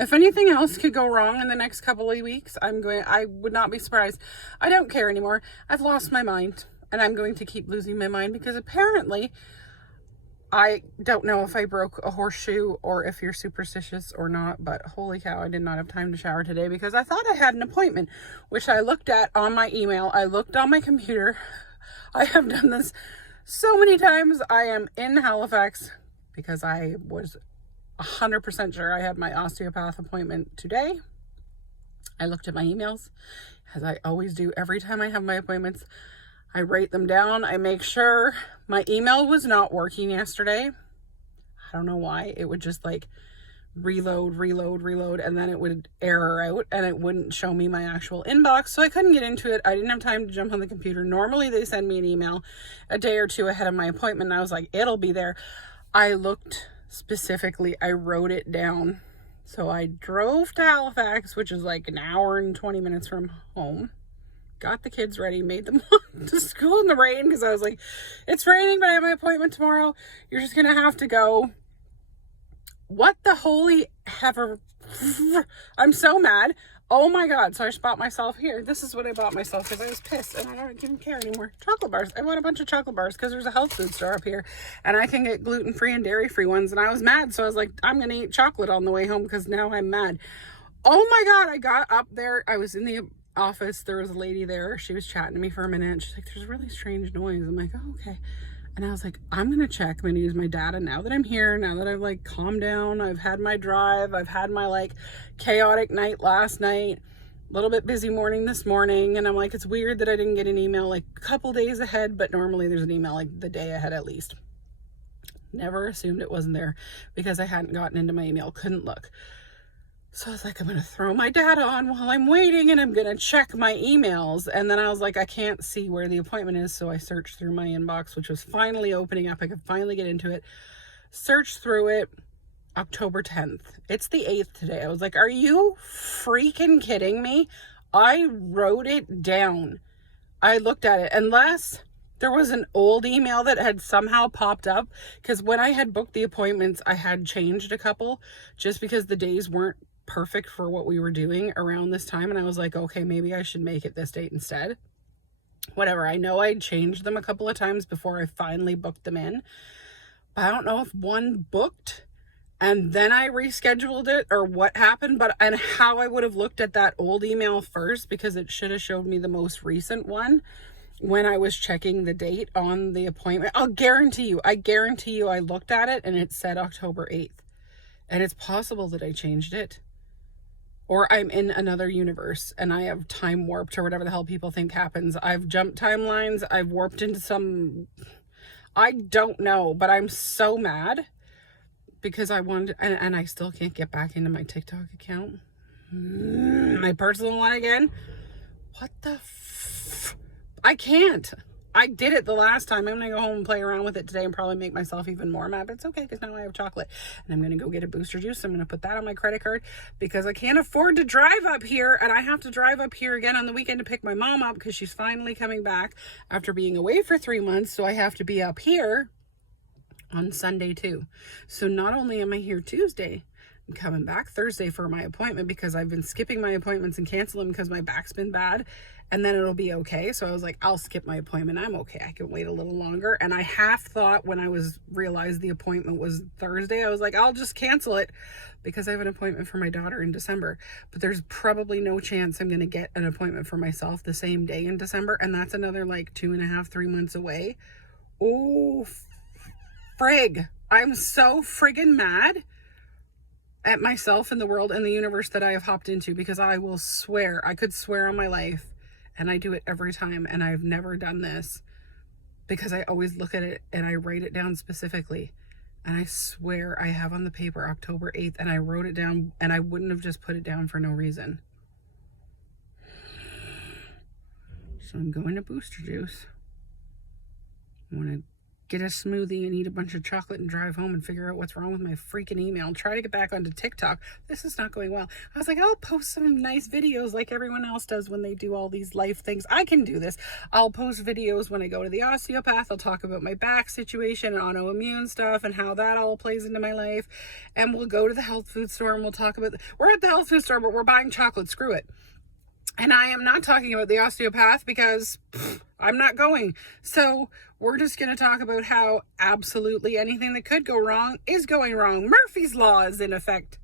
If anything else could go wrong in the next couple of weeks, I would not be surprised. I don't care anymore. I've lost my mind, and I'm going to keep losing my mind because apparently I don't know if I broke a horseshoe or if you're superstitious or not, but holy cow, I did not have time to shower today because I thought I had an appointment, which I looked at on my email. I looked on my computer. I have done this so many times. I am in Halifax because I was 100% sure I had my osteopath appointment today. I looked at my emails, as I always do every time I have my appointments. I write them down. I make sure. My email was not working yesterday. I don't know why. It would just like reload, and then it would error out and it wouldn't show me my actual inbox. So I couldn't get into it. I didn't have time to jump on the computer. Normally they send me an email a day or two ahead of my appointment. And I was like, it'll be there. I looked specifically, I wrote it down. So I drove to Halifax, which is like an hour and 20 minutes from home. Got the kids ready, made them walk to school in the rain because I was like, it's raining, but I have my appointment tomorrow. You're just going to have to go. What the holy heifer? I'm so mad. Oh my God. So I just bought myself here. This is what I bought myself because I was pissed and I don't even care anymore. Chocolate bars. I bought a bunch of chocolate bars because there's a health food store up here and I can get gluten-free and dairy-free ones. And I was mad. So I was like, I'm going to eat chocolate on the way home because now I'm mad. Oh my God. I got up there. I was in the office. There was a lady there. She was chatting to me for a minute. And she's like, there's a really strange noise. I'm like, oh, okay. And I was like, I'm going to check. I'm going to use my data now that I'm here, now that I've like calmed down. I've had my drive. I've had my like chaotic night last night, a little bit busy morning this morning. And I'm like, it's weird that I didn't get an email like a couple days ahead, but normally there's an email like the day ahead at least. Never assumed it wasn't there because I hadn't gotten into my email, couldn't look. So I was like, I'm going to throw my data on while I'm waiting and I'm going to check my emails. And then I was like, I can't see where the appointment is. So I searched through my inbox, which was finally opening up. I could finally get into it. Searched through it. October 10th. It's the 8th today. I was like, are you freaking kidding me? I wrote it down. I looked at it. Unless there was an old email that had somehow popped up. Because when I had booked the appointments, I had changed a couple just because the days weren't perfect for what we were doing around this time. And I was like, okay, maybe I should make it this date instead. Whatever. I know I changed them a couple of times before I finally booked them in. But I don't know if one booked and then I rescheduled it or what happened, and how I would have looked at that old email first because it should have showed me the most recent one when I was checking the date on the appointment. I guarantee you I looked at it and it said October 8th. And it's possible that I changed it. Or I'm in another universe and I have time warped or whatever the hell people think happens. I've jumped timelines. I've warped into some... I don't know, but I'm so mad because I wanted... And I still can't get back into my TikTok account. My personal one again. What the... I can't. I did it the last time. I'm going to go home and play around with it today and probably make myself even more mad. But it's okay because now I have chocolate. And I'm going to go get a booster juice. I'm going to put that on my credit card because I can't afford to drive up here. And I have to drive up here again on the weekend to pick my mom up because she's finally coming back after being away for 3 months. So I have to be up here on Sunday too. So not only am I here Tuesday, I'm coming back Thursday for my appointment because I've been skipping my appointments and canceling because my back's been bad. And then it'll be okay. So I was like, I'll skip my appointment. I'm okay. I can wait a little longer. And I half thought when I realized the appointment was Thursday, I was like, I'll just cancel it because I have an appointment for my daughter in December. But there's probably no chance I'm going to get an appointment for myself the same day in December. And that's another like 2.5, 3 months away. Oh, frig. I'm so friggin' mad at myself and the world and the universe that I have hopped into because I will swear, I could swear on my life. And I do it every time. And I've never done this because I always look at it and I write it down specifically. And I swear I have on the paper October 8th and I wrote it down and I wouldn't have just put it down for no reason. So I'm going to Booster Juice. I'm going to get a smoothie and eat a bunch of chocolate and drive home and figure out what's wrong with my freaking email. Try to get back onto TikTok. This is not going well. I was like, I'll post some nice videos like everyone else does when they do all these life things. I can do this. I'll post videos when I go to the osteopath. I'll talk about my back situation and autoimmune stuff and how that all plays into my life. And we'll go to the health food store and we'll talk about, we're at the health food store, but we're buying chocolate. Screw it. And I am not talking about the osteopath because I'm not going. So we're just going to talk about how absolutely anything that could go wrong is going wrong. Murphy's Law is in effect.